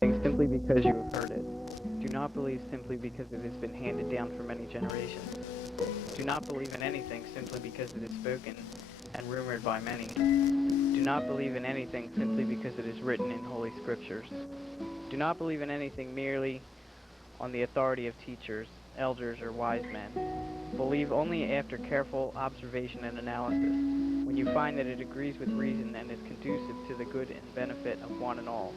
Think simply because you have heard it. Do not believe simply because it has been handed down for many generations. Do not believe in anything simply because it is spoken and rumored by many. Do not believe in anything simply because it is written in Holy Scriptures. Do not believe in anything merely on the authority of teachers, elders, or wise men. Believe only after careful observation and analysis, when you find that it agrees with reason and is conducive to the good and benefit of one and all.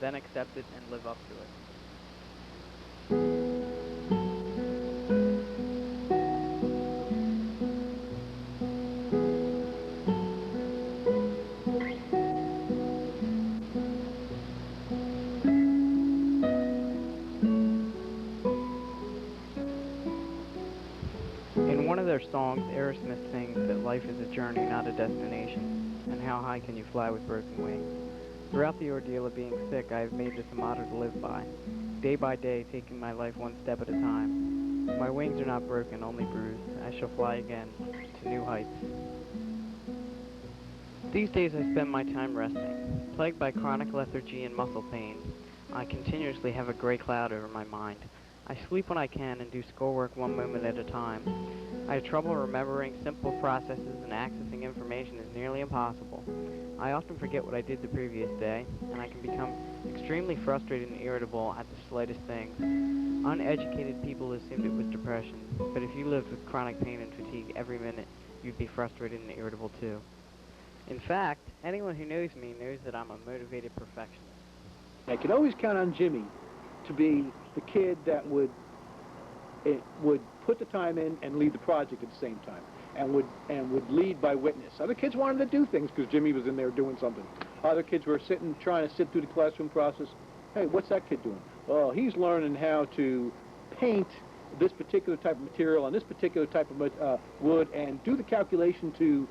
Then accept it and live up to it. In one of their songs, Aerosmith sings that life is a journey, not a destination, and how high can you fly with broken wings? Throughout the ordeal of being sick, I have made this a motto to live by day, taking my life one step at a time. My wings are not broken, only bruised. I shall fly again to new heights. These days I spend my time resting. Plagued by chronic lethargy and muscle pain, I continuously have a gray cloud over my mind. I sleep when I can and do schoolwork one moment at a time. I have trouble remembering simple processes and accessing information is nearly impossible. I often forget what I did the previous day, and I can become extremely frustrated and irritable at the slightest things. Uneducated people assumed it was depression, but if you lived with chronic pain and fatigue every minute, you'd be frustrated and irritable too. In fact, anyone who knows me knows that I'm a motivated perfectionist. I could always count on Jimmy to be the kid that would put the time in and lead the project at the same time, and would lead by witness. Other kids wanted to do things because Jimmy was in there doing something. Other kids were trying to sit through the classroom process. Hey, what's that kid doing? Oh, he's learning how to paint this particular type of material on this particular type of wood, and do the calculation to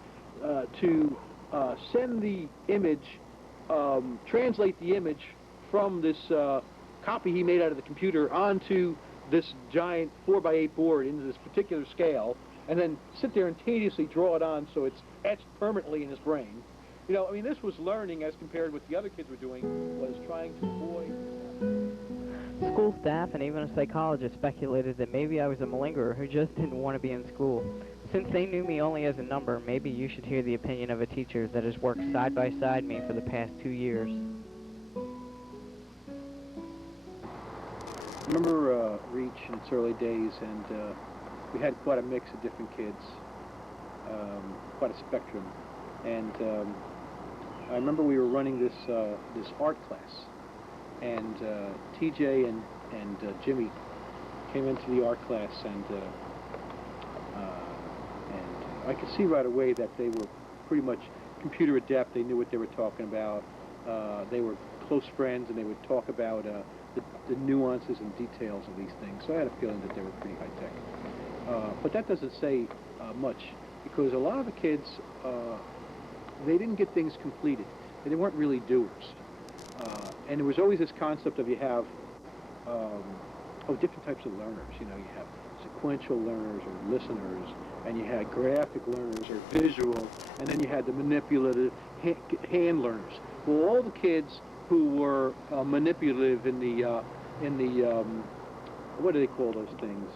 send the image, translate the image from this copy he made out of the computer onto this giant 4x8 board into this particular scale, and then sit there and tediously draw it on so it's etched permanently in his brain. You know, I mean, this was learning as compared with what the other kids were doing, was trying to avoid. School staff and even a psychologist speculated that maybe I was a malingerer who just didn't want to be in school. Since they knew me only as a number, maybe you should hear the opinion of a teacher that has worked side by side me for the past 2 years. I remember Reach in its early days, and we had quite a mix of different kids, quite a spectrum. And I remember we were running this art class, and TJ and Jimmy came into the art class, and I could see right away that they were pretty much computer adept. They knew what they were talking about. They were close friends, and they would talk about the nuances and details of these things. So I had a feeling that they were pretty high-tech. But that doesn't say much, because a lot of the kids, they didn't get things completed. They weren't really doers. And there was always this concept of you have different types of learners. You know, you have sequential learners or listeners, and you had graphic learners or visual, and then you had the manipulative hand learners. Well, all the kids who were manipulative in the what do they call those things?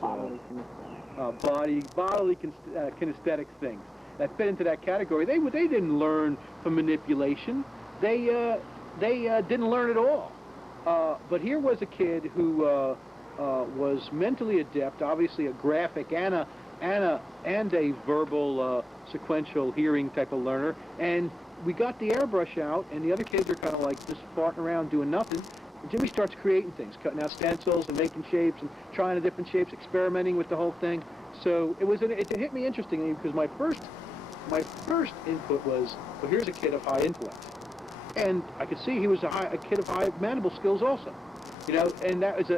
Bodily kinesthetic things that fit into that category. They didn't learn from manipulation. They didn't learn at all. But here was a kid who was mentally adept, obviously a graphic and a verbal sequential hearing type of learner, and we got the airbrush out, and the other kids are kind of like just farting around doing nothing. And Jimmy starts creating things, cutting out stencils and making shapes and trying different shapes, experimenting with the whole thing. So it hit me interestingly, because my first input was, well, here's a kid of high intellect, and I could see he was a kid of high mandible skills also, you know, and that was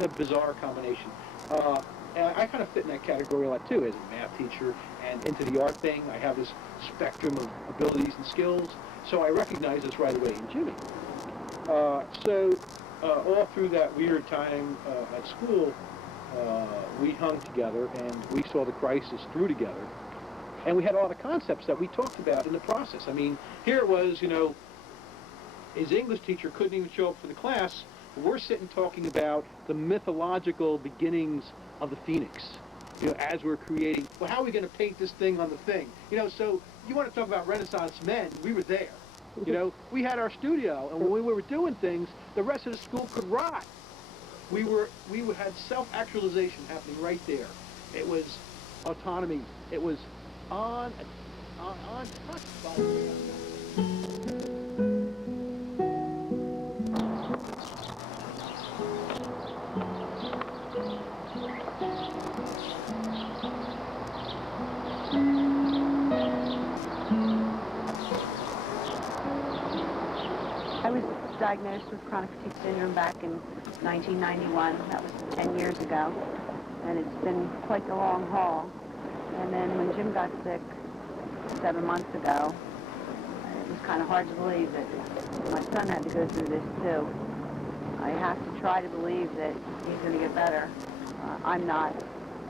a bizarre combination. And I kind of fit in that category a lot too, as a math teacher and into the art thing. I have this spectrum of abilities and skills, so I recognize this right away in Jimmy. So all through that weird time at school, we hung together and we saw the crisis through together. And we had a lot of concepts that we talked about in the process. I mean, here it was, you know, his English teacher couldn't even show up for the class. We're sitting talking about the mythological beginnings of the Phoenix. You know, as we're creating, well, how are we going to paint this thing on the thing? You know, so you want to talk about Renaissance men, we were there. You know, we had our studio, and when we were doing things, the rest of the school could rot. We had self-actualization happening right there. It was autonomy. It was untouched by I was diagnosed with chronic fatigue syndrome back in 1991. That was 10 years ago. And it's been quite the long haul. And then when Jim got sick 7 months ago, it was kind of hard to believe that my son had to go through this too. I have to try to believe that he's going to get better. I'm not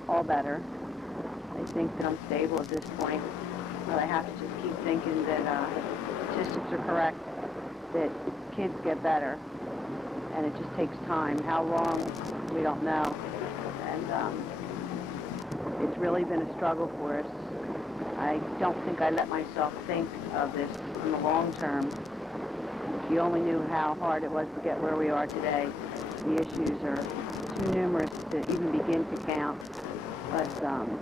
all better. I think that I'm stable at this point. But I have to just keep thinking that statistics are correct, that kids get better, and it just takes time. How long, we don't know. And it's really been a struggle for us. I don't think I let myself think of this in the long term. If you only knew how hard it was to get where we are today, the issues are too numerous to even begin to count. But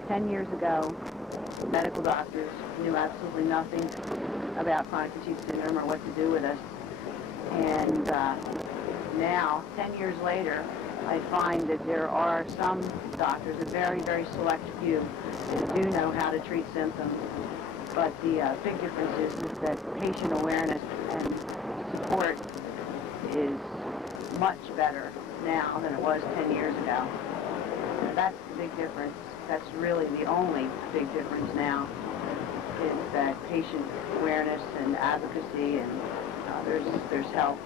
10 years ago, medical doctors knew absolutely nothing about chronic fatigue syndrome or what to do with us. And now, 10 years later, I find that there are some doctors, a very, very select few, that do know how to treat symptoms. But the big difference is that patient awareness and support is much better now than it was 10 years ago. That's the big difference. That's really the only big difference now, is that patient awareness and advocacy, and there's help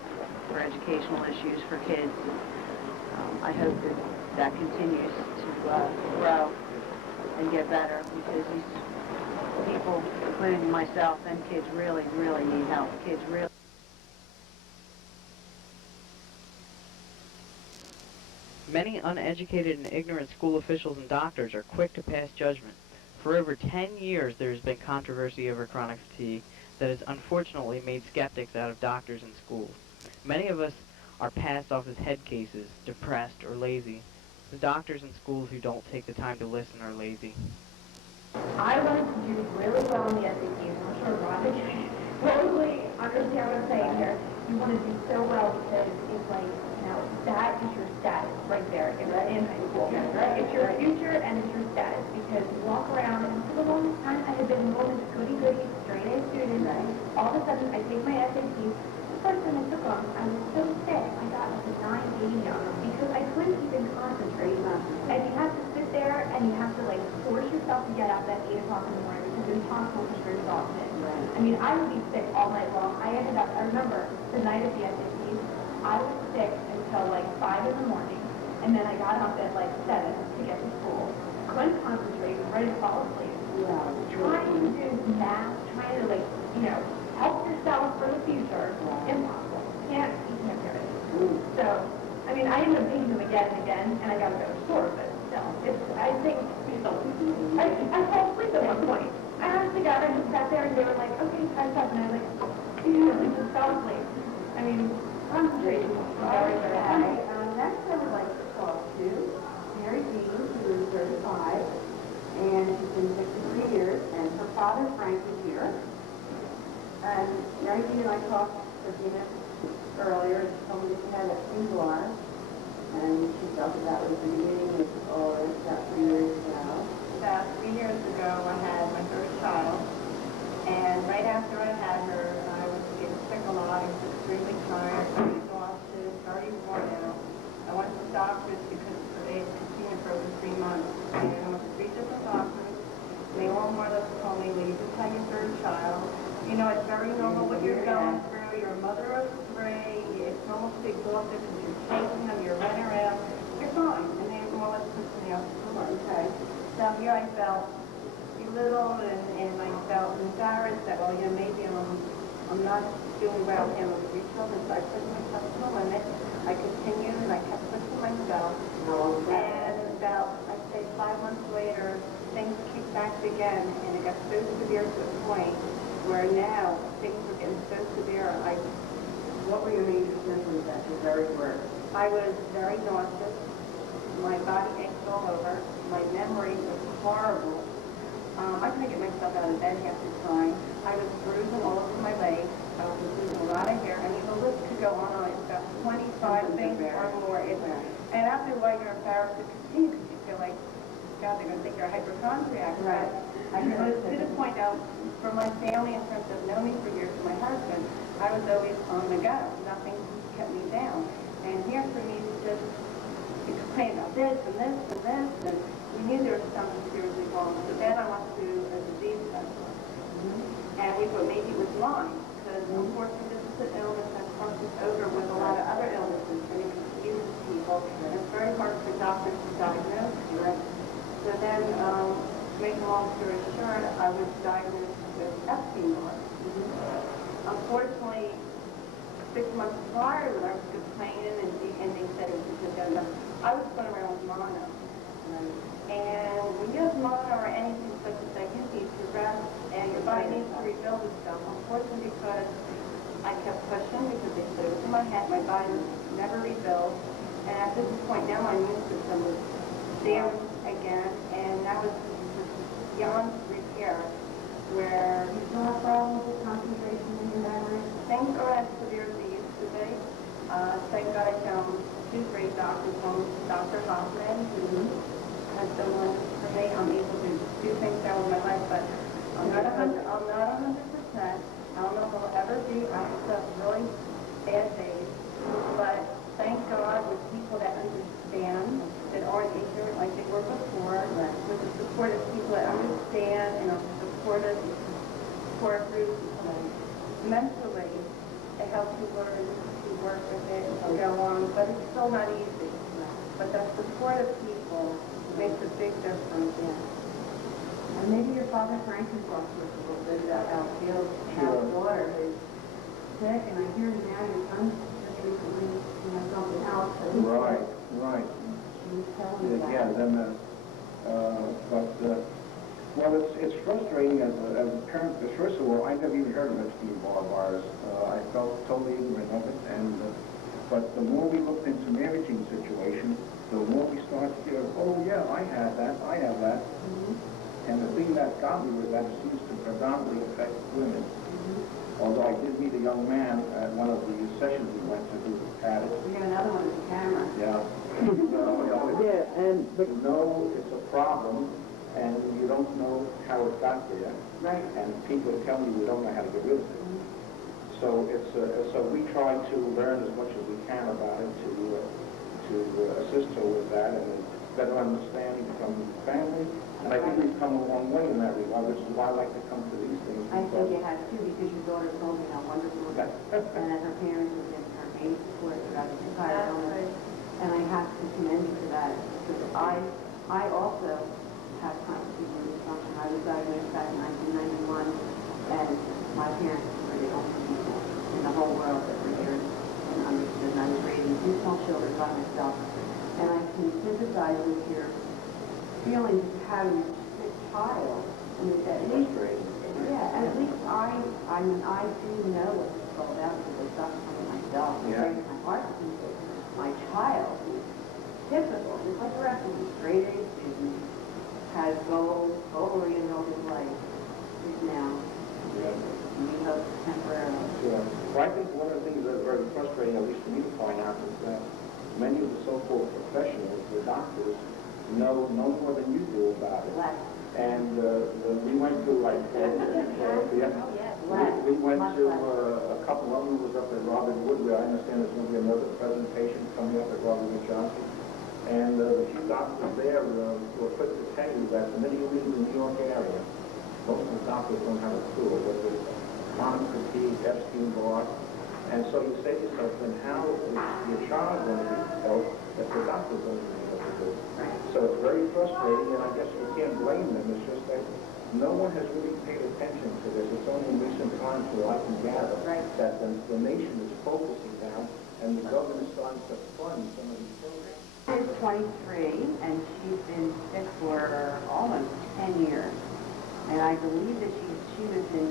for educational issues for kids. I hope that continues to grow and get better, because these people, including myself and kids, really, really need help. Kids really. Many uneducated and ignorant school officials and doctors are quick to pass judgment. For over 10 years there has been controversy over chronic fatigue that has unfortunately made skeptics out of doctors and schools. Many of us are passed off as head cases, depressed, or lazy. The doctors and schools who don't take the time to listen are lazy. I wanted to do really well in the SATs. I'm sure Rhonda can totally understand what I'm saying here. You want to do so well because it's like, that is your status right there in high school. Right? It's your future and it's your status, because you walk around, and for the longest time I had been enrolled as a goody-goody, straight-A student. Right? All of a sudden I take my SATs. The first time I took them, I was so sick. I got like a 980 on them because I couldn't even concentrate. And you have to sit there and you have to like force yourself to get up at 8 o'clock in the morning, because it's impossible because you're exhausted. Right. I mean, I would be sick all night long. I remember the night of the SATs, I was sick until like 5 in the morning, and then I got up at like 7 to get to school. Couldn't concentrate, ready to fall asleep. Yeah. Trying to do math, trying to like, help yourself for the future. Yeah. Impossible. You can't do it. So, I mean, I ended up taking them again and again, and I got to go to store, but still, I think, I fell asleep at one point. I honestly got, I just sat there and they were like, okay, time's up, and I was like, I just fell asleep. I mean, concentration is very, very high. Next, I would like to talk to Mary Jean, who is 35, and she's been sick for 3 years, and her father, Frank, is here. And Mary Jean and I talked to Gina earlier, and she told me that she had a tumor, and she felt that was the beginning of all this about 3 years ago. About 3 years ago, I had my first child, and right after I had her, I was getting sick a lot. I was extremely tired, very exhausted, very worn out. I went to the doctors because they had continued for over 3 months, and I went to 3 different doctors. They all more or less told me, well, you just had your third child. It's very normal what you're going through. You're a mother of 3. It's normal to be exhausted because you're chasing them, you're running around. You're fine. And they more or less pushed me out the door. Okay. So here I felt belittled, and I felt embarrassed that, well, maybe I'm not doing well in retail, and so I put myself to the limit. I continued and I kept pushing myself. And about, I'd say 5 months later, things kicked back again, and it got so severe to the point where now things were getting so severe. What were your major symptoms that were very worse? I was very nauseous. My body ached all over. My memory was horrible. I couldn't get myself out of bed half the time. I was bruising all over my legs. I was losing a lot of hair. I mean, the list could go on. It's about 25 things or more. And after a while, you're embarrassed to continue because you feel like, God, they're going to think you're a hypochondriac. Right. I was to the point now, for my family, in terms of knowing me for years, my husband, I was always on the go. Nothing kept me down. And here for me to just complain about this and this and this, and we knew there was something seriously wrong. So then I went to a disease specialist. And we thought maybe it was Lyme, because unfortunately this is an illness that crosses over with a lot of other illnesses, and it confuses people. And it's very hard for doctors to diagnose you. So then, to make a long story short, I was diagnosed with Epstein-Barr. Unfortunately, 6 months prior, when I was complaining and they said it was because of I was going around with mono. And when you have mono or anything such as that, you need to rest and your body needs to rebuild itself. Unfortunately, because I kept pushing because they said it was in my head, my body never rebuilt. And at this point now, my immune system was damaged again, and that was beyond repair. Where You still have problems with concentration in your memory? things are as severe as they used to be. Thank God I found 2 great doctors. One was Dr. Hoffman, who has done wonders for me. I'm able to do things now with my life, but I'm not 100%. I don't know if I'll ever be. I have some really bad days, but thank God with people that understand, that aren't ignorant like they were before, with the support of people that understand and are supportive, support groups, mentally, it helps you learn to work with it and go on, but it's still not easy. But the support of people makes a big difference. And maybe your father Frank can talk to us a little bit about how it feels to have a daughter who's sick, and I hear now your son just recently, something else. So Right. Can you tell me that? Yeah, then, well, it's frustrating as a parent, because first of all, I never even heard of Epstein-Barr virus. I felt totally ignorant of it, and but the more we looked into Mary Jean's situation, the more we started to hear, oh yeah, I have that. And the thing that got me was that it seems to predominantly affect women. Although I did meet a young man at one of the sessions we went to who had it. We got another one with the camera. Yeah. But you know it's a problem, and you don't know how it got there. Right. And people tell you we don't know how to get rid of it. So so we try to learn as much as we can about it to assist her with that and better understanding from family. And I think we've come a long way in that regard, which is why I like to come to these things. I think you have too, because your daughter told me how wonderful it is, and that her parents have given her main support throughout the entire illness. And I have to commend you for that, because I also have cognitive dysfunction. I was diagnosed back in 1991, and my parents were the only people in the whole world that were here and understood. And I was raising 2 small children by myself, and I can sympathize with your feelings of having a sick child. I mean, at least, yeah, and at least I do know what it's all about because I suffer from it myself. Yeah. It breaks my heart to think that my child is typical, just like the rest of the straight A student, has goals, totally in his life, is now, we hope temporarily. Yeah. Well, I think one of the things that's very frustrating, at least for me to find out, is that many of the so-called professionals, the doctors, know no more than you do about it. And we went to we went to a couple of them was up at Robin Wood, where I understand there's going to be another presentation coming up at Robin Wood Johnson. And the few doctors there were quick to tell you that the minute you leave the New York area, most of the doctors don't have a clue of whether it's chronic fatigue, Epstein-Barr. And so you say to yourself, then how is your child going to be helped if the doctors don't even know what to do? So it's very frustrating, and I guess you can't blame them. It's just that No one has really paid attention to this. It's only in recent times where I can gather that the nation is focusing now, and the government is starting to fund some of these programs. She's 23, and she's been sick for almost 10 years. And I believe that she was in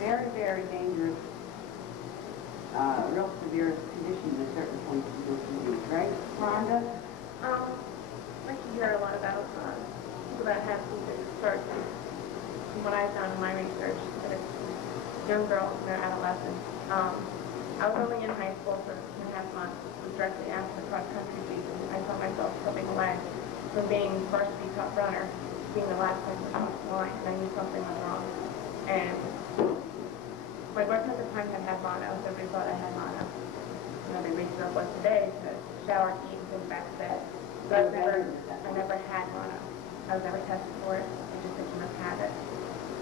very, very dangerous, real severe conditions at certain points in this disease, right, Rhonda? I can hear a lot about people that have seizures start from what I've done in my research, that it's young girls and their adolescents. I was only in high school for 2.5 months. It was directly after the cross-country season. I saw myself slipping away from being first to be top runner to being the last person off the line, and I knew something was wrong. And my boyfriend at the time had mono, so everybody thought I had mono. You know, the reason I was today to shower, eat, and go back to bed. But I never had mono. I was never tested for it. I just think you must have it.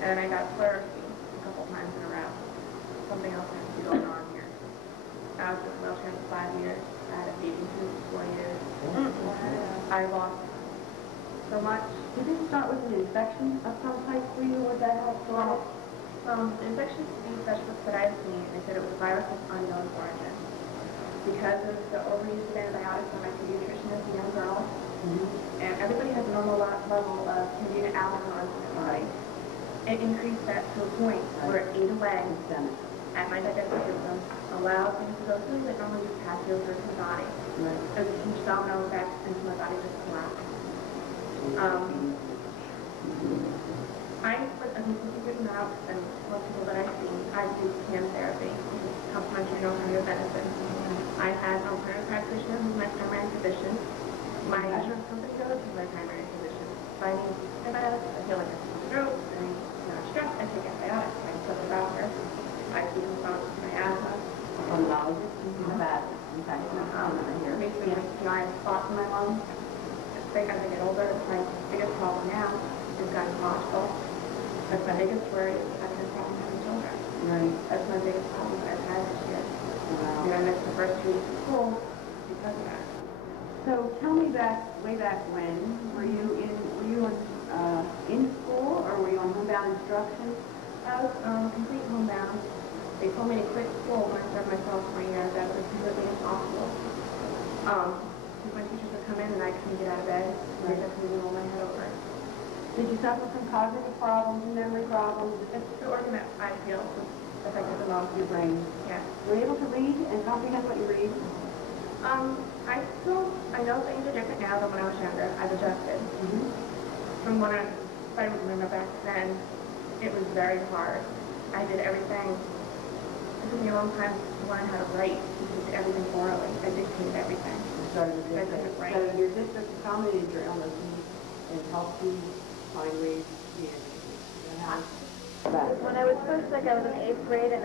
And then I got pleurisy a couple times in a row. Something else has to be going on here. I was in a wheelchair for 5 years. I had a feeding tube for 4 years. I lost so much. Did it start with an infection of some type for you? Was that how it started? From infectious disease specialists that I've seen, they said it was a virus of unknown origin. Because of the overuse of antibiotics on my pediatrician as a young girl, and everybody has a normal level of candida albicans, right? It increased that to a point where it ate away at my digestive system, allowed things to go through that normally just pass you through the body. Right. It was a huge domino effect, and my body just collapsed. I was completely written out, and most people that I've seen, I do CAM therapy, which is complementary alternative medicine. I had an alternative practitioner who's my primary physician. My insurance company goes to my primary physician. If I need antibiotics, I feel like I'm stroke, and I'm stressed, I take antibiotics. I go to the doctor. I see them about my asthma. Pulmonologist, in fact, Basically, I have spots in my lungs. As I get older, my biggest problem now is gynecological. That's my biggest worry. I've been problem having children. Right. That's my biggest problem that I've had this year. Wow. And I missed the first 2 weeks of school because of that. So tell me way back when, were you in school, or were you on homebound instruction? I was complete homebound. They told me to quit school when I started my sophomore year. That was completely impossible. Because my teachers would come in and I couldn't get out of bed. I just couldn't roll my head over. Did you suffer from cognitive problems, memory problems? It's the organ that I feel was affected the most. Your brain. Yeah. Were you able to read and comprehend what you read? I know things are different now than when I was younger. I've adjusted. From when I remember back then, it was very hard. I did everything. It took me a long time to learn how to write. I did everything orally. I dictated everything. So your district accommodated your illness and helped you find ways to communicate. When I was first sick, I was in the 8th grade, and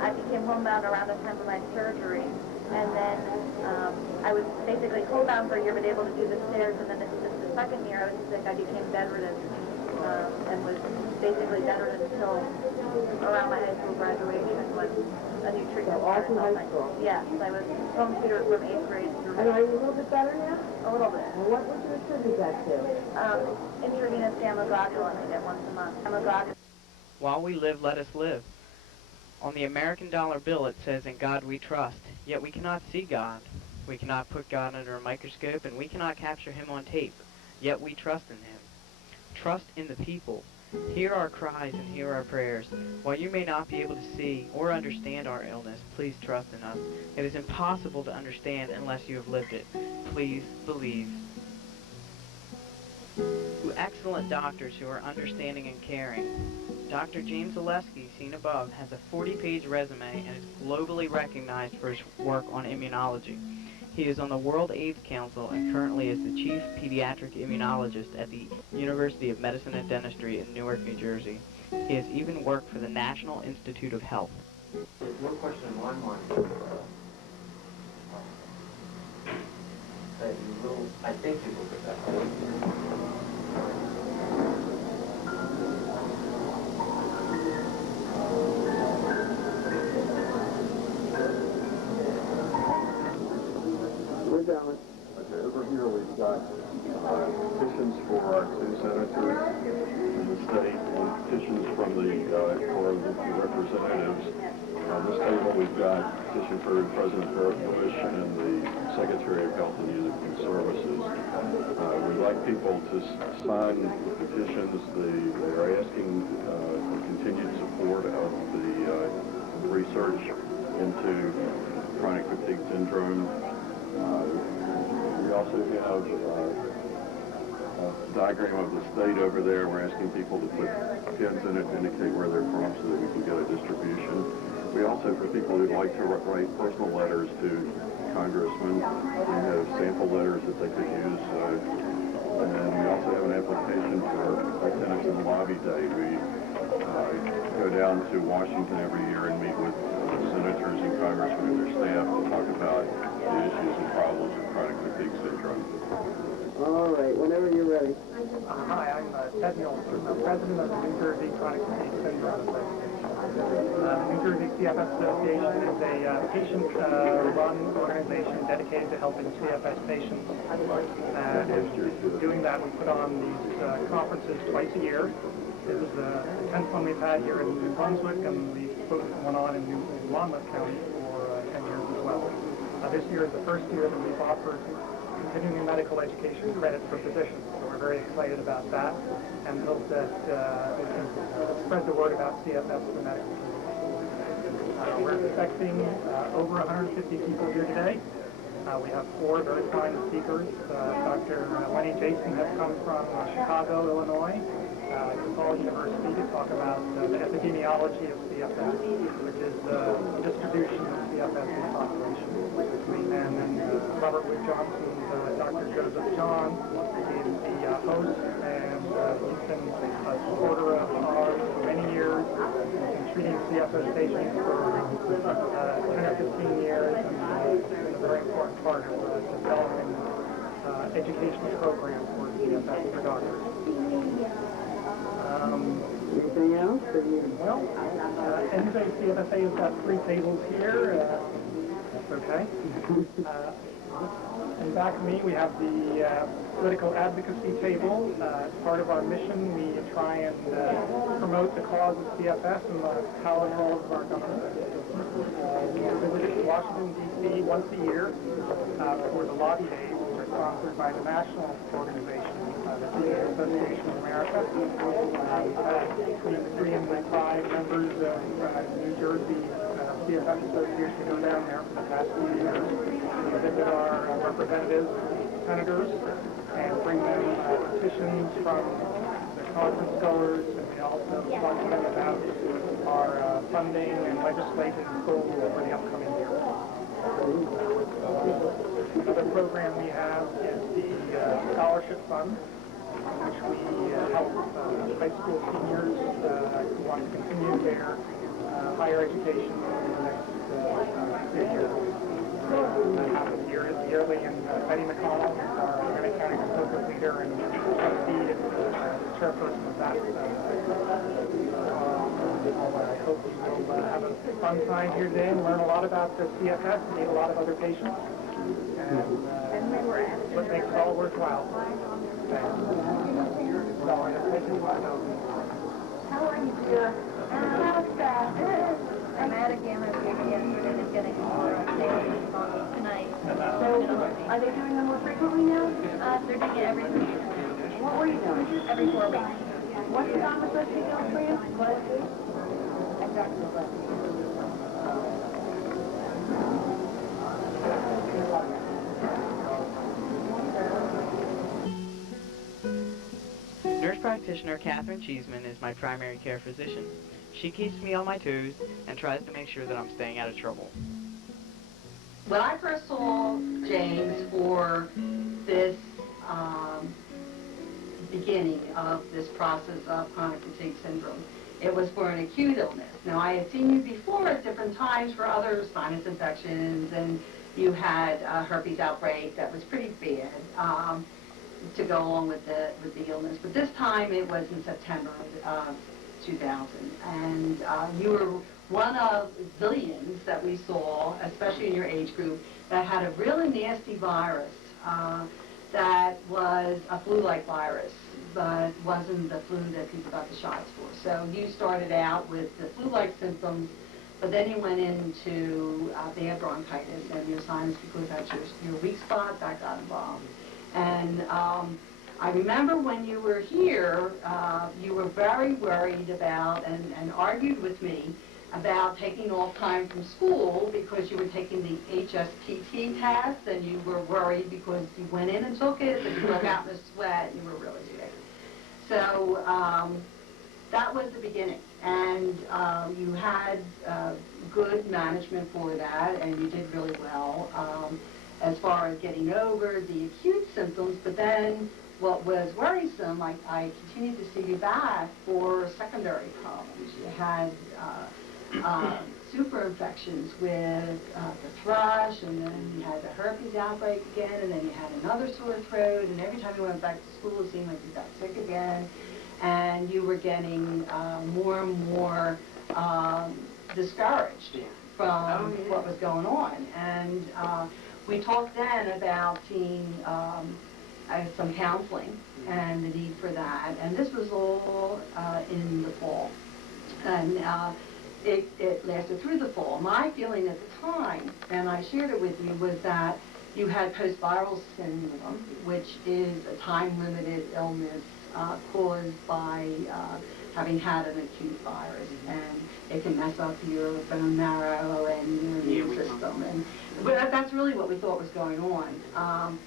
I became homebound around the time of my surgery. And then I was basically homebound for a year, but able to do the stairs. And then the second year I was sick, I became bedridden and was basically bedridden until around my high school graduation when a new treatment started helping. Yes, I was home tutor from 8th grade through. And are you a little bit better now? A little bit. Well, what would you attribute that to? Intravenous gamma-globulin I get once a month. Gamma-globulin. While we live, let us live. On the American dollar bill it says, "In God we trust," yet we cannot see God. We cannot put God under a microscope, and we cannot capture him on tape, yet we trust in him. Trust in the people. Hear our cries and hear our prayers. While you may not be able to see or understand our illness, please trust in us. It is impossible to understand unless you have lived it. Please believe. To excellent doctors who are understanding and caring. Dr. James Zaleski, seen above, has a 40-page resume and is globally recognized for his work on immunology. He is on the World AIDS Council and currently is the chief pediatric immunologist at the University of Medicine and Dentistry in Newark, New Jersey. He has even worked for the National Institute of Health. There's no question in my mind that you will, I think you will get that. We're done. over here we've got petitions for our two senators in the state, and petitions from for the representatives. On this table we've got petition for President Bush and the Secretary of Health and Human Services. We'd like people to sign the petitions. They are asking for continued support of the research into chronic fatigue syndrome. We also have a diagram of the state over there. We're asking people to put pins in it to indicate where they're from so that we can get a distribution. We also, for people who'd like to write personal letters to congressmen, we have sample letters that they could use. And we also have an application for attendance in Lobby Day. We go down to Washington every year and meet with senators and congressmen and their staff to talk about the issues and problems of chronic fatigue syndrome. All right, whenever you're ready. Hi, I'm Ted Nielsen. I'm president of the New Jersey Chronic Fatigue Syndrome Association. New Jersey CFS Association is a patient-run organization dedicated to helping CFS patients. And doing that, we put on these conferences twice a year. This is the 10th one we've had here in New Brunswick, and we put one on in Monmouth County for 10 years as well. This year is the first year that we've offered continuing medical education credit for physicians, so we're very excited about that and hope that we can spread the word about CFS to the medical community. We're expecting over 150 people here today. We have 4 very fine speakers. Dr. Lenny Jason has come from Chicago, Illinois, DePaul University, to talk about the epidemiology of CFS, which is the distribution of CFS in the population. And then Robert Wood Johnson, Dr. Joseph John, is the host, and he's been a supporter of ours for many years, and treating CFS patients for 10 or 15 years, and been a very important part of developing educational programs for CFS for doctors. Anything else? Well, NJ CFSA has got 3 tables here. That's okay. And back of me, we have the political advocacy table. As part of our mission, we try and promote the cause of CFS and the power and role of our government. We visit Washington, D.C. once a year for the Lobby Days, which are sponsored by the national organization, the Theater Association of America. We've had between 3 and 5 members of New Jersey CFS Association go down there for the past few years. We visit our representatives, senators, and bring them petitions from the conference goers, and we also talk to them about our funding and legislative goals for the upcoming year. Another program we have is the Scholarship Fund, in which we help high school seniors who want to continue their higher education in the next few years. That happens yearly, and Betty McConnell, our Gwinnett County Consultant leader and trustee, is the chairperson of that. I hope you will have a fun time here today and learn a lot about the CFS and meet a lot of other patients. And what makes it all worthwhile. Thanks. How are you, dear? I'm at a gamma again. We're going to get tonight. So, are they doing them more frequently now? They're doing it every 3 years. What were you doing? Every 4 weeks. What's the office supposed to be doing for you? I'm Dr. Leslie. Nurse practitioner Catherine Cheeseman is my primary care physician. She keeps me on my toes and tries to make sure that I'm staying out of trouble. When I first saw James for this beginning of this process of chronic fatigue syndrome, it was for an acute illness. Now, I had seen you before at different times for other sinus infections, and you had a herpes outbreak that was pretty bad to go along with the illness. But this time it was in September of 2000, and you were one of zillions that we saw, especially in your age group, that had a really nasty virus that was a flu-like virus, but wasn't the flu that people got the shots for. So you started out with the flu-like symptoms, but then you went into bad bronchitis, and your sinus, because that's your weak spot, that got involved. And I remember when you were here, you were very worried about and argued with me about taking off time from school because you were taking the HSPT test, and you were worried because you went in and took it, but you broke out in a sweat, and you were really sick. So that was the beginning, and you had good management for that, and you did really well as far as getting over the acute symptoms. But then what was worrisome, I continued to see you back for secondary problems. You had super infections with the thrush, and then you had the herpes outbreak again, and then you had another sore throat, and every time you went back to school it seemed like you got sick again, and you were getting more and more discouraged from what was going on. And we talked then about seeing some counseling and the need for that, and this was all in the fall. And it lasted through the fall. My feeling at the time, and I shared it with you, was that you had post-viral syndrome, which is a time-limited illness caused by having had an acute virus, and it can mess up your bone marrow and your immune system. And that's really what we thought was going on.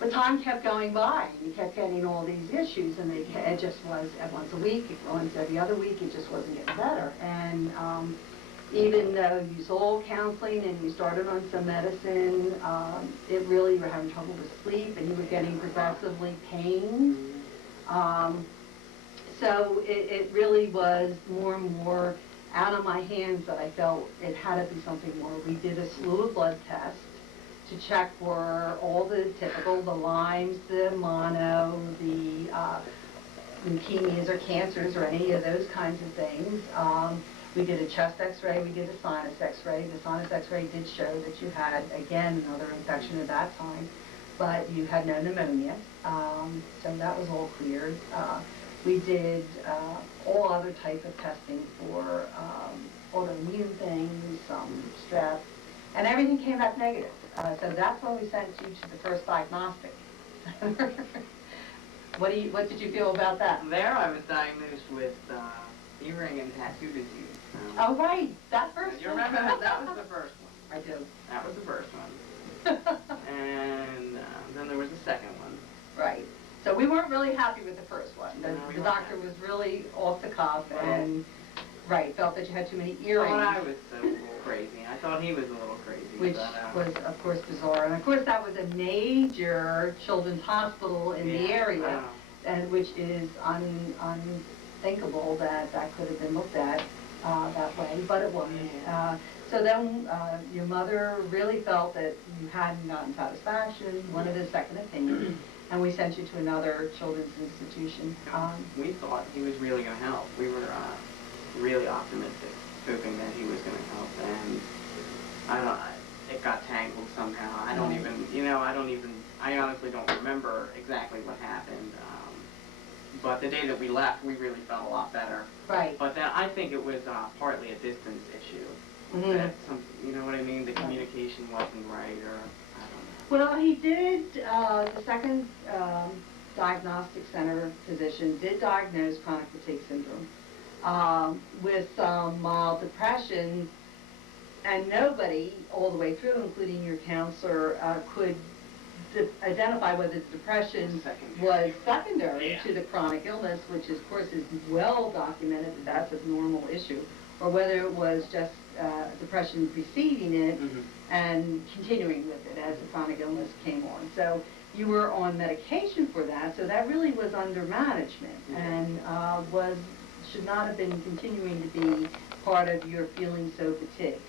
But time kept going by, and you kept getting all these issues, and it just was at once a week, once every other week, it just wasn't getting better. And even though you saw counseling and you started on some medicine, it really, you were having trouble with sleep, and you were getting progressively pain. So it really was more and more out of my hands that I felt it had to be something more. We did a slew of blood tests to check for all the typical, the Lyme's, the mono, the leukemias or cancers or any of those kinds of things. We did a chest x-ray, we did a sinus x-ray. The sinus x-ray did show that you had, again, another infection at that time, but you had no pneumonia, so that was all cleared. We did all other type of testing for autoimmune things, some strep, and everything came back negative. So that's when we sent you to the first diagnostic. What did you feel about that? There I was diagnosed with earring and tattoo disease. Oh, right, that first You one. remember that? That was the first one. I do. That was the first one. And then there was the second one. Right. So we weren't really happy with the first one. The doctor was really off the cuff and, right, felt that you had too many earrings. Oh, I was a little crazy. I thought he was a little crazy. Which was, of course, bizarre. And, of course, that was a major children's hospital in the area, and which is unthinkable that that could have been looked at that way, but it wasn't. So then your mother really felt that you hadn't gotten satisfaction, wanted a second opinion, and we sent you to another children's institution. We thought he was really going to help. We were really optimistic, hoping that he was going to help, and I don't know, it got tangled somehow. I honestly don't remember exactly what happened. But the day that we left, we really felt a lot better. Right. But then I think it was partly a distance issue. Mm-hmm. That you know what I mean? The communication wasn't right, or I don't know. Well, he did, the second diagnostic center physician did diagnose chronic fatigue syndrome with some mild depression, and nobody all the way through, including your counselor, could identify whether the depression was secondary to the chronic illness, which of course is well documented that that's a normal issue, or whether it was just depression preceding it and continuing with it as the chronic illness came on. So you were on medication for that, so that really was under management and should not have been continuing to be part of your feeling so fatigued.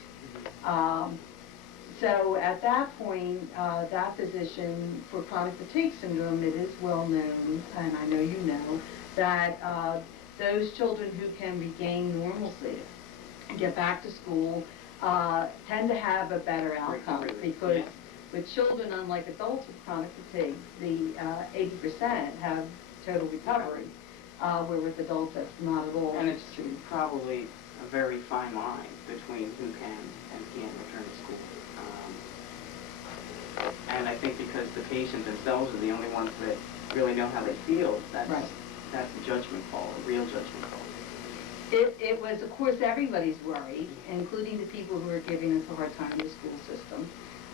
So at that point, that physician for chronic fatigue syndrome, it is well known, and I know you know, that those children who can regain normalcy, get back to school, tend to have a better outcome because With children, unlike adults with chronic fatigue, the 80% have total recovery, where with adults that's not at all. And it's probably a very fine line between who can and can't return to school. And I think because the patients themselves are the only ones that really know how they feel, that's a judgment call, a real judgment call. It was, of course, everybody's worry, including the people who are giving us a hard time in the school system,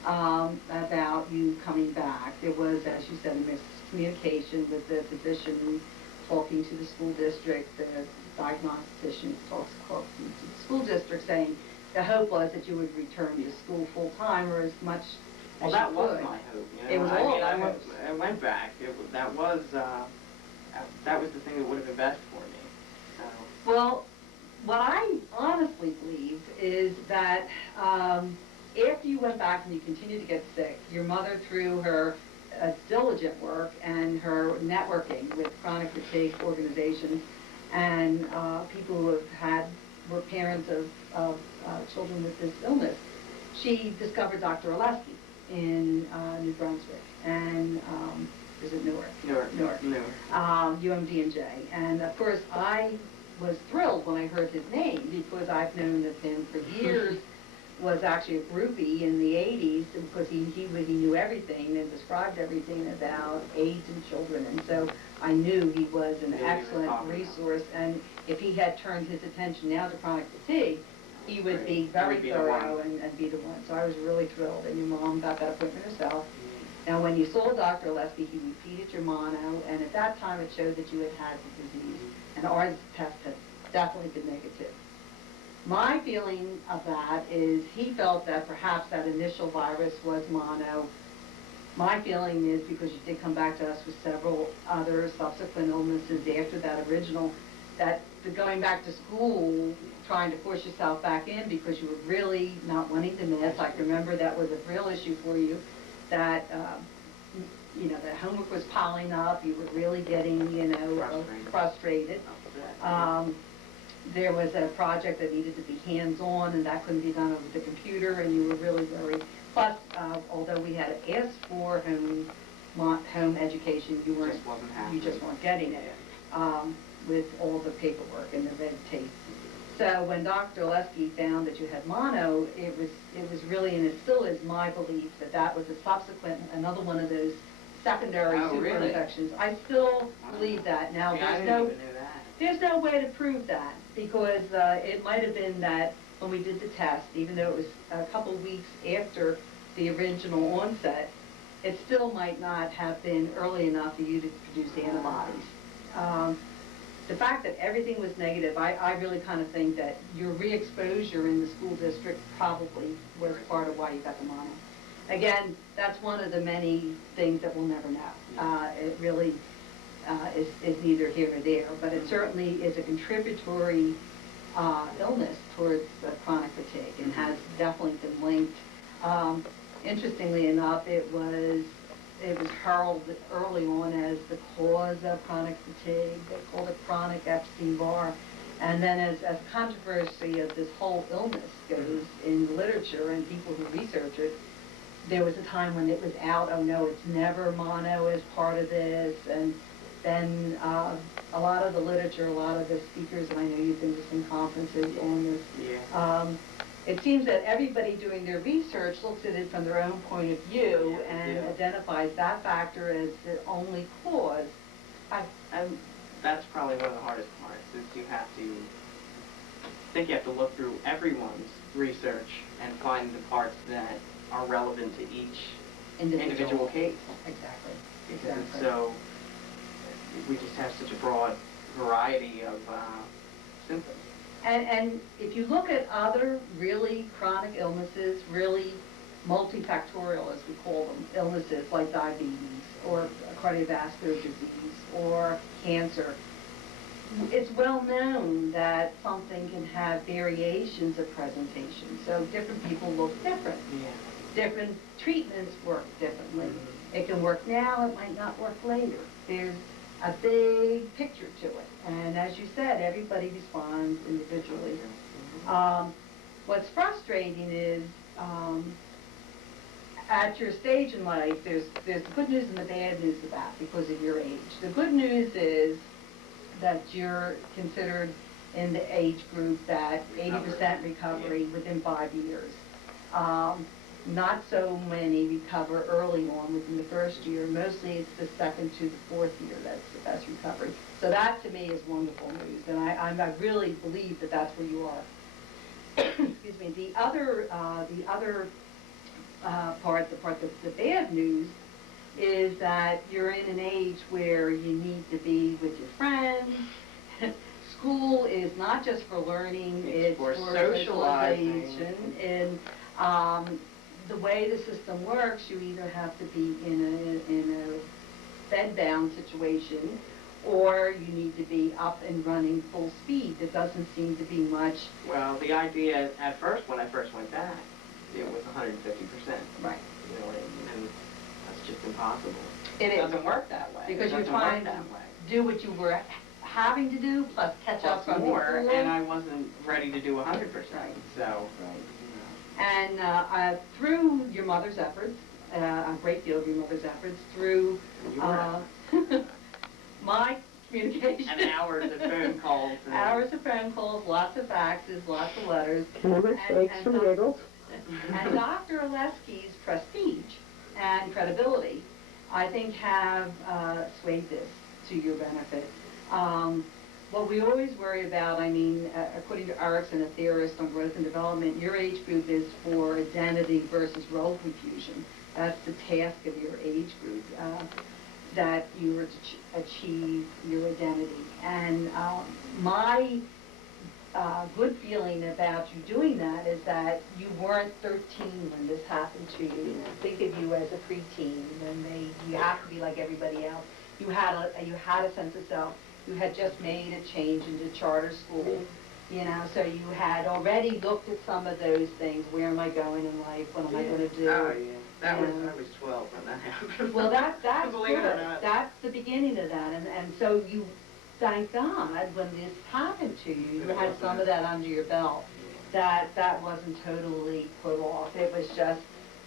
about you coming back. There was, as you said, a miscommunication with the physician talking to the school district, the diagnostician talks to the school district, saying the hope was that you would return to school full-time or as much as that you was could. my hope. You know? It was all I went back. That was the thing that would have been best for me. So. Well, what I honestly believe is that after you went back and you continued to get sick, your mother, through her diligent work and her networking with chronic fatigue organizations and people who were parents of children with this illness, she discovered Dr. Oleski in New Brunswick and is it Newark? Newark. UMD&J. And of course I was thrilled when I heard his name because I've known of him for years. Was actually a groupie in the 80s because he knew everything and described everything about AIDS in children, and so I knew he was an excellent resource, and if he had turned his attention now to chronic fatigue, he would be very thorough and be the one. So I was really thrilled, and your mom got that appointment herself. Now when you saw Dr. Oleski, he repeated your mono, and at that time it showed that you had the disease, and our test had definitely been negative. My feeling of that is he felt that perhaps that initial virus was mono. My feeling is because you did come back to us with several other subsequent illnesses after that original, that the going back to school, trying to force yourself back in because you were really not wanting to miss. I can remember that was a real issue for you, that the homework was piling up, you were really getting, frustrated. There was a project that needed to be hands-on, and that couldn't be done over the computer, and you were really worried. Plus, although we had asked for home education, you just weren't getting it with all the paperwork and the red tape. So when Dr. Oleski found that you had mono, it was really, and it still is my belief that was a subsequent, another one of those secondary super infections. I still believe that. Now, there's no way to prove that, because it might have been that when we did the test, even though it was a couple weeks after the original onset, it still might not have been early enough for you to produce antibodies. The fact that everything was negative, I really kind of think that your re-exposure in the school district probably was part of why you got the mono. Again, that's one of the many things that we'll never know. It really is neither here nor there, but it certainly is a contributory illness towards chronic fatigue and has definitely been linked. Interestingly enough, it was heralded early on as the cause of chronic fatigue. They called it chronic Epstein-Barr. And then as controversy of this whole illness goes in the literature and people who research it, there was a time when it was out, oh no, it's never mono as part of this, and then a lot of the literature, a lot of the speakers, and I know you've been to some conferences on this, it seems that everybody doing their research looks at it from their own point of view and identifies that factor as the only cause. That's probably one of the hardest parts, is you have to look through everyone's research and find the parts that are relevant to each individual case. Exactly. So we just have such a broad variety of symptoms. And if you look at other really chronic illnesses, really multifactorial, as we call them, illnesses like diabetes or cardiovascular disease or cancer, it's well known that something can have variations of presentation. So different people look different. Different treatments work differently. It can work now, it might not work later. There's a big picture to it. And as you said, everybody responds individually. What's frustrating is at your stage in life, there's the good news and the bad news of that because of your age. The good news is that you're considered in the age group that 80% recovery within 5 years. Not so many recover early on within the first year. Mostly it's the second to the fourth year that's the best recovery. So that to me is wonderful news, and I really believe that that's where you are. Excuse me. The other part, the bad news is that you're in an age where you need to be with your friends. School is not just for learning, it's for socialization. And the way the system works, you either have to be in a bed-bound situation, or you need to be up and running full speed. There doesn't seem to be much. Well, the idea at first, when I first went back, it was 150%. Right. You know, and that's just impossible. It doesn't work that way. Because you're trying to do what you were having to do, plus catch up on more, and I wasn't ready to do 100%. Right. So. Right. And through your mother's efforts, a great deal of your mother's efforts, through my communication. And hours of phone calls. Hours of phone calls, lots of faxes, lots of letters. Mistakes from giggles. And Dr. Oleski's prestige and credibility, I think, have swayed this to your benefit. What we always worry about, I mean, according to Erickson, a theorist on growth and development, your age group is for identity versus role confusion. That's the task of your age group, that you were to achieve your identity. And my good feeling about you doing that is that you weren't 13 when this happened to you. Think of you as a preteen, and you have to be like everybody else. You had a sense of self. You had just made a change into charter school, you know, so you had already looked at some of those things. Where am I going in life? What am I going to do? Oh, yeah. I was 12 when that happened. Well, that's Believe good. it or not. That's the beginning of that. And so you, thank God, when this happened to you, you had some of that under your belt. That wasn't totally put off. It was just,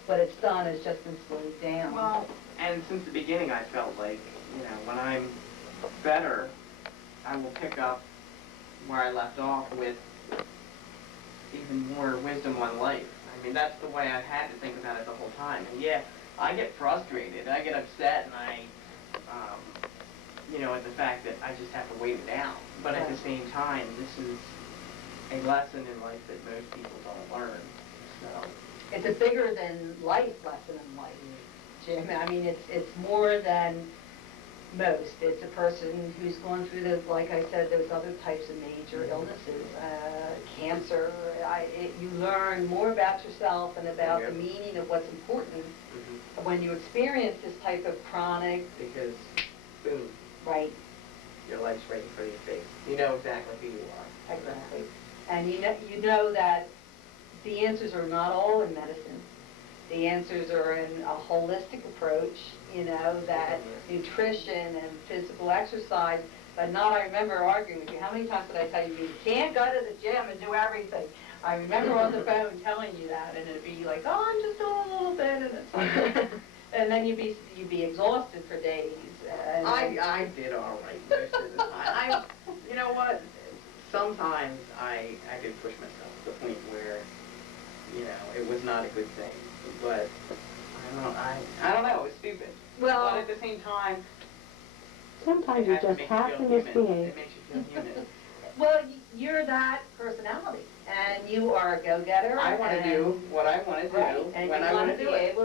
what it's done has just been slowed down. Well, and since the beginning I felt like, you know, when I'm better, I will pick up where I left off with even more wisdom on life. I mean, that's the way I've had to think about it the whole time. And yeah, I get frustrated, I get upset, and I, you know, at the fact that I just have to wait it out. But at the same time, this is a lesson in life that most people don't learn. So it's a bigger than life lesson in life, Jim. I mean, it's more than most. It's a person who's gone through those, like I said, those other types of major illnesses, cancer. You learn more about yourself and about the meaning of what's important when you experience this type of chronic. Because, boom. Right. Your life's waiting for your face. You know exactly who you are. Exactly. And you know that the answers are not all in medicine. The answers are in a holistic approach, you know, that nutrition and physical exercise, but not, I remember arguing with you, how many times did I tell you, you can't go to the gym and do everything? I remember on the phone telling you that, and it'd be like, oh, I'm just doing a little bit, and it's like, and then you'd be exhausted for days. I did all right most of the time. You know what? Sometimes I did push myself to the point where, you know, it was not a good thing. But I don't know. It was stupid. Well, but at the same time, sometimes you just have to misbehave. It makes you feel human. Well, you're that personality, and you are a go-getter. I want to do what I want to do and when I want to do it.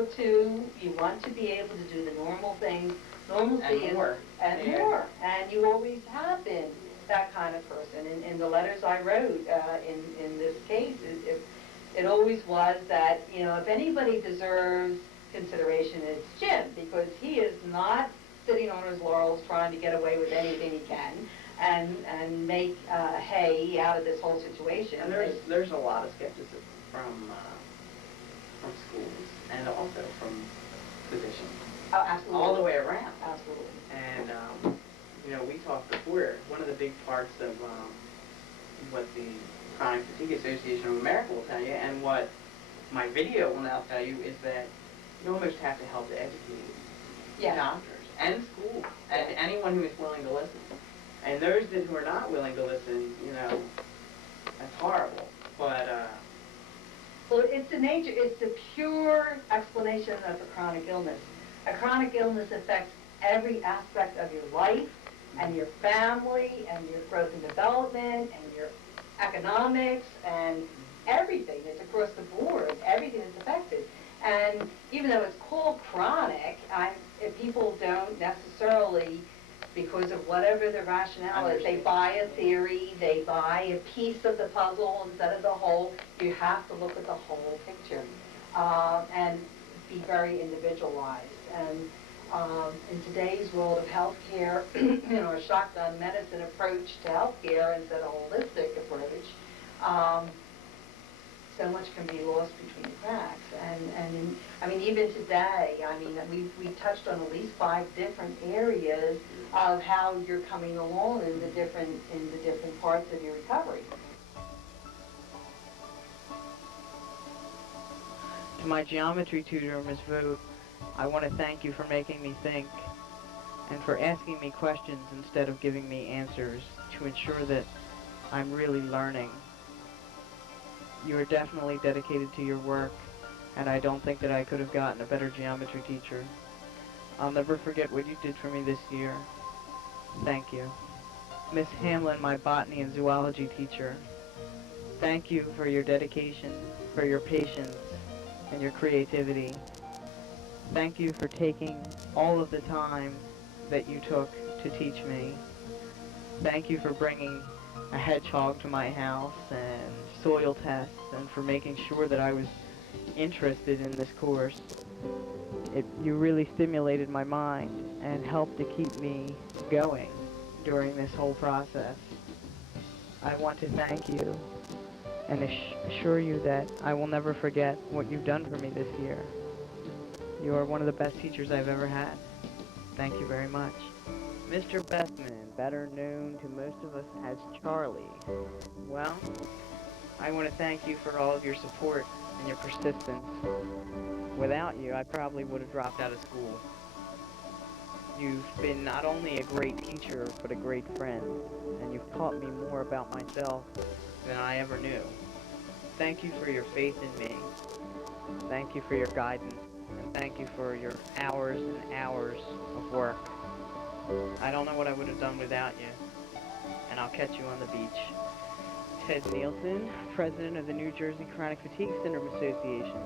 You want to be able to do the normal things, normalcy and more. And you always have been that kind of person. In the letters I wrote in this case, it always was that, you know, if anybody deserves consideration, it's Jim, because he is not sitting on his laurels trying to get away with anything he can and make hay out of this whole situation. And there's a lot of skepticism from schools and also from physicians. Oh, absolutely. All the way around. Absolutely. And, you know, we talked before, one of the big parts of what the Chronic Fatigue Association of America will tell you, and what my video will now tell you, is that you almost have to help to educate Yes. doctors and schools and anyone who is willing to listen. And those who are not willing to listen, you know, that's horrible. But, Well, it's the pure explanation of a chronic illness. A chronic illness affects every aspect of your life and your family and your growth and development and your economics and everything. It's across the board, everything is affected. And even though it's called chronic, if people don't necessarily, because of whatever the rationale is, they buy a theory, they buy a piece of the puzzle instead of the whole. You have to look at the whole picture and be very individualized. And in today's world of healthcare, a shotgun medicine approach to healthcare instead of a holistic approach, so much can be lost between the cracks. And I mean, even today, I mean, we touched on at least 5 different areas of how you're coming along in the different parts of your recovery. to my geometry tutor, Ms. Vogt, I want to thank you for making me think and for asking me questions instead of giving me answers to ensure that I'm really learning. You are definitely dedicated to your work, and I don't think that I could have gotten a better geometry teacher. I'll never forget what you did for me this year. Thank you. Miss Hamlin, my botany and zoology teacher, thank you for your dedication, for your patience, and your creativity. Thank you for taking all of the time that you took to teach me. Thank you for bringing a hedgehog to my house and soil tests and for making sure that I was interested in this course. You really stimulated my mind and helped to keep me going during this whole process. I want to thank you and assure you that I will never forget what you've done for me this year. You are one of the best teachers I've ever had. Thank you very much. Mr. Bethman, better known to most of us as Charlie. Well, I want to thank you for all of your support and your persistence. Without you, I probably would have dropped out of school. You've been not only a great teacher, but a great friend, and you've taught me more about myself than I ever knew. Thank you for your faith in me. Thank you for your guidance, and thank you for your hours and hours of work. I don't know what I would have done without you, and I'll catch you on the beach. Ted Nielsen, President of the New Jersey Chronic Fatigue Syndrome Association.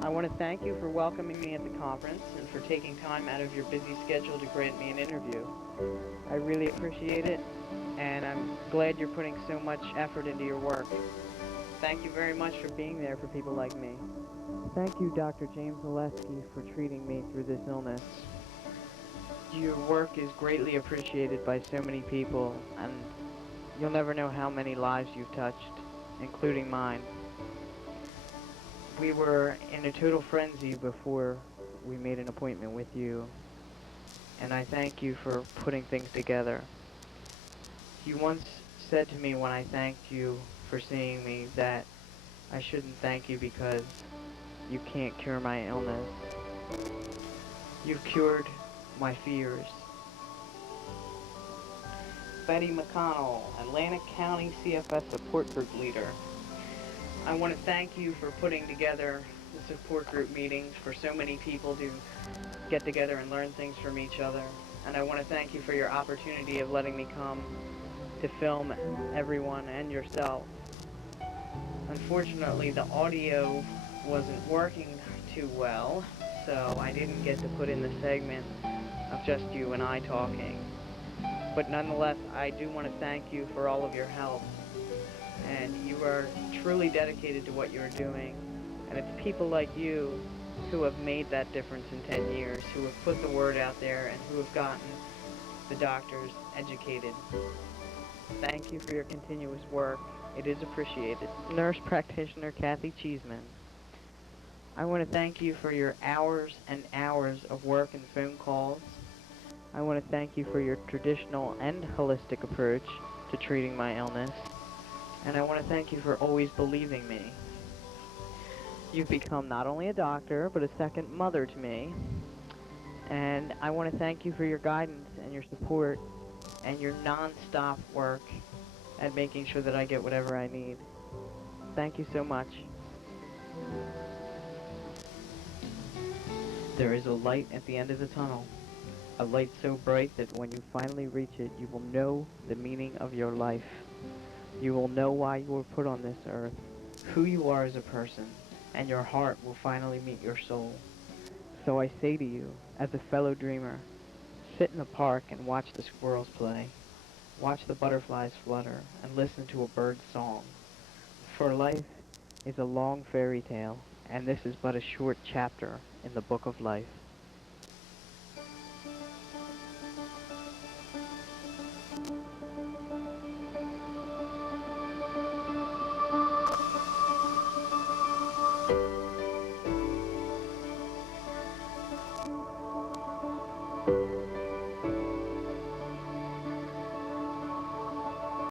I want to thank you for welcoming me at the conference and for taking time out of your busy schedule to grant me an interview. I really appreciate it, and I'm glad you're putting so much effort into your work. Thank you very much for being there for people like me. Thank you, Dr. James Zaleski, for treating me through this illness. Your work is greatly appreciated by so many people, and you'll never know how many lives you've touched, including mine. We were in a total frenzy before we made an appointment with you, and I thank you for putting things together. You once said to me when I thanked you for seeing me that I shouldn't thank you because you can't cure my illness. You've cured my fears. Betty McConnell, Atlantic County CFS Support Group Leader. I want to thank you for putting together the support group meetings for so many people to get together and learn things from each other. And I want to thank you for your opportunity of letting me come to film everyone and yourself. Unfortunately, the audio wasn't working too well, so I didn't get to put in the segment of just you and I talking. But nonetheless, I do want to thank you for all of your help. And you are truly dedicated to what you're doing. And it's people like you who have made that difference in 10 years, who have put the word out there, and who have gotten the doctors educated. Thank you for your continuous work. It is appreciated. Nurse practitioner Kathy Cheeseman. I want to thank you for your hours and hours of work and phone calls. I want to thank you for your traditional and holistic approach to treating my illness. And I want to thank you for always believing me. You've become not only a doctor, but a second mother to me. And I want to thank you for your guidance and your support and your non-stop work at making sure that I get whatever I need. Thank you so much. There is a light at the end of the tunnel. A light so bright that when you finally reach it, you will know the meaning of your life. You will know why you were put on this earth, who you are as a person, and your heart will finally meet your soul. So I say to you, as a fellow dreamer, sit in the park and watch the squirrels play. Watch the butterflies flutter and listen to a bird's song. For life is a long fairy tale, and this is but a short chapter in the book of life.